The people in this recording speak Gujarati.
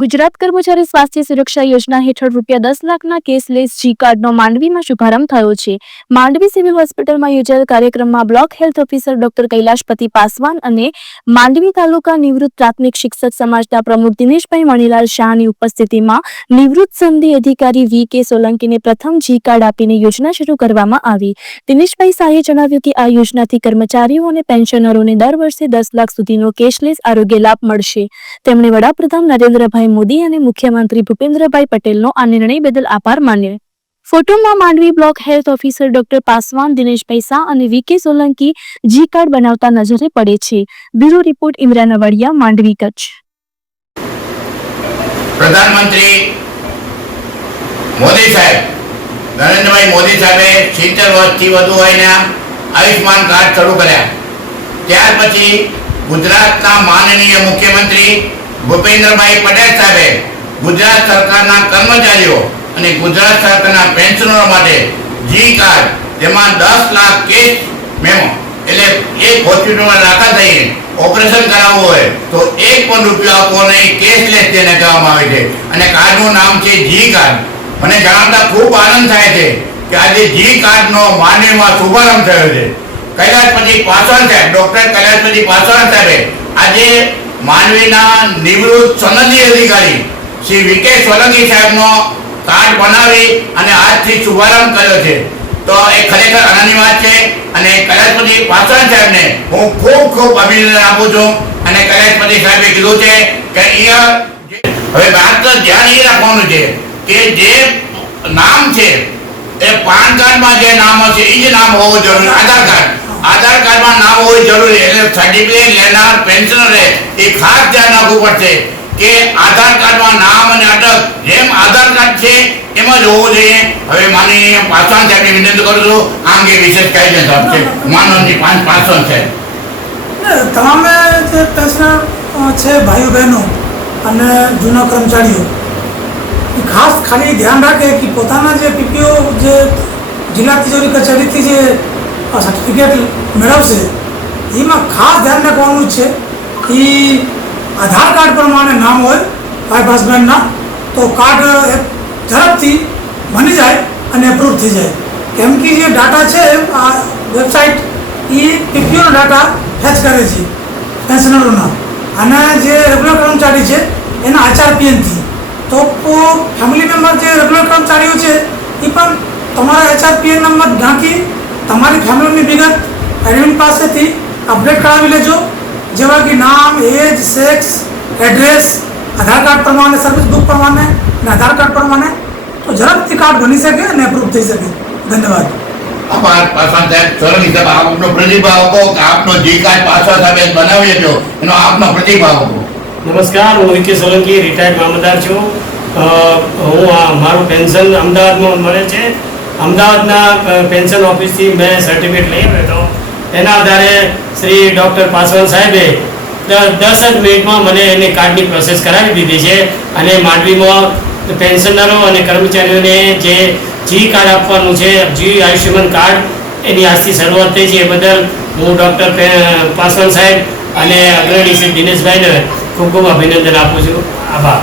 ગુજરાત કર્મચારી સ્વાસ્થ્ય સુરક્ષા યોજના હેઠળ રૂપિયા દસ લાખના કેસલેસ જી કાર્ડનો માંડવીમાં શુભારંભ થયો છે. માંડવી સિવિલ હોસ્પિટલમાં યોજાયેલ કાર્યક્રમમાં block health officer doctor Kailashpati Paswan અને માંડવી તાલુકા નિવૃત્ત પ્રાથમિક શિક્ષક સમાજના પ્રમુખ દિનેશભાઈ મણીલાલ શાહની ઉપસ્થિતિમાં નિવૃત્ત સંધિ અધિકારી વી કે સોલંકીને પ્રથમ જી કાર્ડ આપીને યોજના શરૂ કરવામાં આવી. દિનેશભાઈ શાહે જણાવ્યું કે આ યોજનાથી કર્મચારીઓ અને પેન્શનરોને દર વર્ષે દસ લાખ સુધીનો કેશલેસ આરોગ્ય લાભ મળશે. તેમણે વડાપ્રધાન નરેન્દ્રભાઈ મોદી અને મુખ્યમંત્રી ભૂપેન્દ્રભાઈ પટેલનો આ નિર્ણય બદલ આભાર માન્યો. ફોટોમાં Mandvi block health officer doctor Paswan Dineshbhai Shah અને વીકે સોલંકી જી કાર્ડ બનાવતા નજરે પડે છે. Bureau report Imran Avadiya Mandvi Kutch. પ્રધાનમંત્રી મોદી સાહેબ, નરેન્દ્રભાઈ મોદી સાહેબે સિત્તેર વર્ષથી વધુ વયના આયુષ્માન કાર્ડ શરૂ કર્યા. ત્યાર પછી ગુજરાતના માનનીય મુખ્યમંત્રી ભૂપેન્દ્રભાઈ પટેલ સાહેબે ગુજરાત સરકારના કર્મચારીઓ અને ગુજરાત સરકારના પેન્શનરો માટે જી કાર્ડ જેમાં દસ લાખ કેસ મેમો. એટલે એક હોસ્પિટલમાં દાખલ થઈને ઓપરેશન કરાવવું હોય તો એક પણ રૂપિયો આપવો નહીં, કેશલેસ તેને કહેવામાં આવે છે. અને કાર્ડનું નામ છે જી કાર્ડ. મને જણાવતા ખૂબ આનંદ થાય છે કે આજે જી કાર્ડનો માનવીમાં શુભારંભ થયો છે. કૈલાસપતિ પાસવાન સાહેબ, ડૉક્ટર કૈલાસપતિ પાસવાન સાહેબે આજે માનવીના નિવૃત્ત સનદી અધિકારી શ્રી વિકે સોલંકી સાહેબનો કાર્ડ બનાવી અને આજથી શુભારંભ કર્યો છે. તો એ ખરેખર આનંદની વાત છે અને કલેશપતિ પાસવાન સાહેબને હું ખૂબ ખૂબ અભિનંદન આપું છું અને કલેશપતિ સાહેબે કીધું છે કે અહીંયા હવે વાત ધ્યાન એ રાખવાનું છે કે જે નામ છે એ પાન કાર્ડમાં જે નામ હશે એ જ નામ હોવું જરૂરી. આધાર કાર્ડ. આધાર કાર્ડમાં નામ હોવું જરૂરી એટલે સર્ટિફિકેટ લેનાર પેન્શનરે એ ખાસ ધ્યાન રાખવું પડશે કે આધાર કાર્ડમાં નામ અને અટક જેમ આધાર કાર્ડ છે, એમ જ હોવું જોઈએ. હવે માની પાસવાન સાહેબને વિનંતી કરું છું, આ અંગે વિશેષ કાયદે સાહેબ છે. માનવજી પાંચ પાસવાન છે. તમામે જે પેન્શનર છે ભાઈઓ બહેનો અને જૂના કર્મચારીઓ ખાસ ખાલી ધ્યાન રાખે કે પોતાના જે પીપીઓ, જે જિલ્લા તિજોરી કચેરીથી જે સર્ટિફિકેટ મેળવશે. એમાં ખાસ ધ્યાન રાખવાનું છે એ આધાર કાર્ડ પ્રમાણે નામ હોય ભાઈ હસબન્ડના તો કાર્ડ ઝડપથી બની જાય અને એપ્રૂવ થઈ જાય. કેમ કે જે ડાટા છે, આ વેબસાઇટ એ પીપીઓનો ડાટા ફેચ કરે છે પેન્શનરોના અને જે રેગ્યુલર કર્મચારી છે, એના એચઆરપીએનથી તો ફેમિલી મેમ્બર જે રેગ્યુલર કર્મચારીઓ છે, એ પણ તમારા એચઆરપીએન નંબર નાખી તમારી ફેમિલીની વિગત એડમિન પાસેથી અપડેટ કરાવી લેજો. જેવા કે નામ age sex address Aadhaar card પ્રમાણે સર્વિસ બુક પ્રમાણે અને આધાર કાર્ડ પ્રમાણે. તો ઝડપથી કાર્ડ બની શકે અને એપ્રૂવ થઈ શકે. ધન્યવાદ. અમાર પાસા સાહેબ સરળ હિસાબ આપનો પ્રતિભાવ આપો કે આપનો જી કાંઈ પાસા સાહેબ બનાવીએ છો એનો આપનો પ્રતિભાવ આપો. નમસ્કાર હું વિકે સોલંકી રિટાયર્ડ મામલદાર છું. હું મારું પેન્શન અમદાવાદમાં મળે છે. અમદાવાદના પેન્શન ઓફિસથી મેં સર્ટિફિકેટ લઈ આવ્યો હતો. એના આધારે શ્રી ડૉક્ટર પાસવાન સાહેબે દસ જ મિનિટમાં મને એને કાર્ડની પ્રોસેસ કરાવી દીધી છે અને માંડવીમાં પેન્શનરો અને કર્મચારીઓને જે જી કાર્ડ આપવાનું છે, જી આયુષ્યમાન કાર્ડ, એની આજથી શરૂઆત થઈ છે. એ બદલ હું ડૉક્ટર પાસવાન સાહેબ અને અગ્રણી શ્રી દિનેશભાઈને ખૂબ ખૂબ અભિનંદન આપું છું. આભાર.